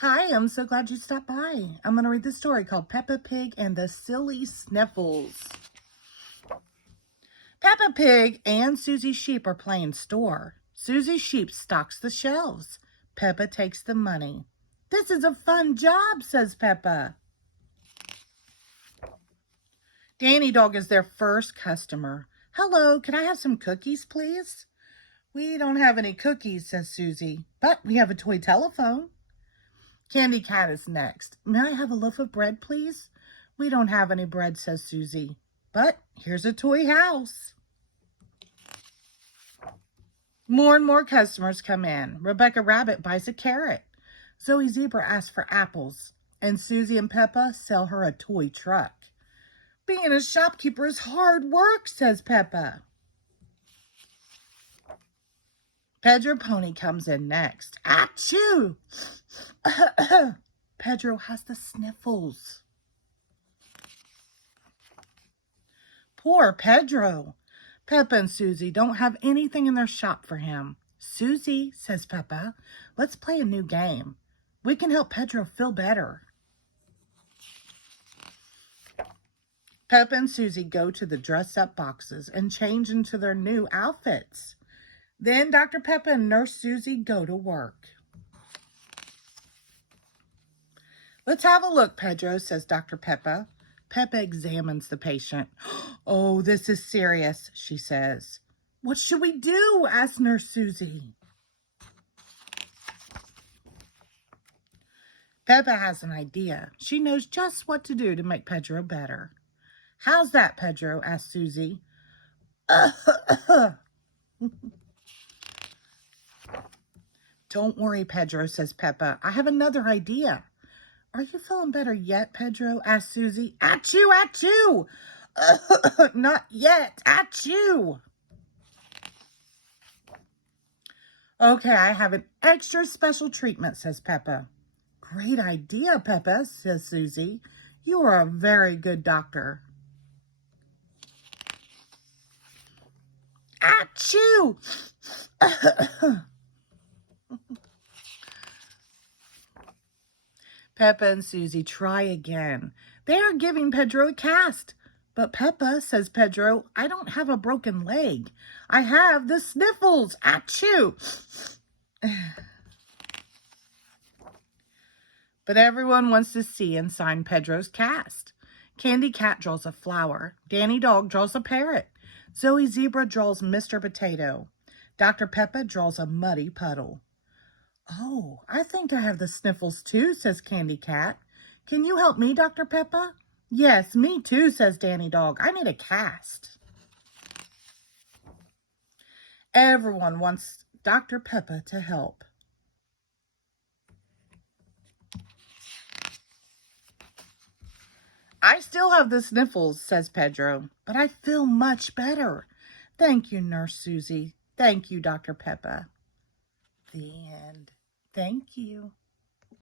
Hi, I'm so glad you stopped by. I'm going to read the story called Peppa Pig and the Silly Sniffles. Peppa Pig and Susie Sheep are playing store. Susie Sheep stocks the shelves. Peppa takes the money. This is a fun job, says Peppa. Danny Dog is their first customer. Hello, can I have some cookies, please? We don't have any cookies, says Susie, but we have a toy telephone. Candy Cat is next. May I have a loaf of bread, please? We don't have any bread, says Susie, but here's a toy house. More and more customers come in. Rebecca Rabbit buys a carrot. Zoe Zebra asks for apples, and Susie and Peppa sell her a toy truck. Being a shopkeeper is hard work, says Peppa. Pedro Pony comes in next. Achoo! Pedro has the sniffles. Poor Pedro. Peppa and Susie don't have anything in their shop for him. Susie, says Peppa, let's play a new game. We can help Pedro feel better. Peppa and Susie go to the dress-up boxes and change into their new outfits. Then Dr. Peppa and Nurse Susie go to work. Let's have a look, Pedro, says Dr. Peppa. Peppa examines the patient. Oh, this is serious, she says. What should we do? Asks Nurse Susie. Peppa has an idea. She knows just what to do to make Pedro better. How's that, Pedro? Asks Susie. Don't worry, Pedro, says Peppa. I have another idea. Are you feeling better yet, Pedro? Asked Susie. Achoo, achoo! Not yet. Achoo! Okay, I have an extra special treatment, says Peppa. Great idea, Peppa, says Susie. You are a very good doctor. Achoo! Peppa and Susie try again. They are giving Pedro a cast. But Peppa, says Pedro, I don't have a broken leg. I have the sniffles. Achoo! But everyone wants to see and sign Pedro's cast. Candy Cat draws a flower. Danny Dog draws a parrot. Zoe Zebra draws Mr. Potato. Dr. Peppa draws a muddy puddle. Oh, I think I have the sniffles too, says Candy Cat. Can you help me, Dr. Peppa? Yes, me too, says Danny Dog. I need a cast. Everyone wants Dr. Peppa to help. I still have the sniffles, says Pedro, but I feel much better. Thank you, Nurse Susie. Thank you, Dr. Peppa. The end. Thank you.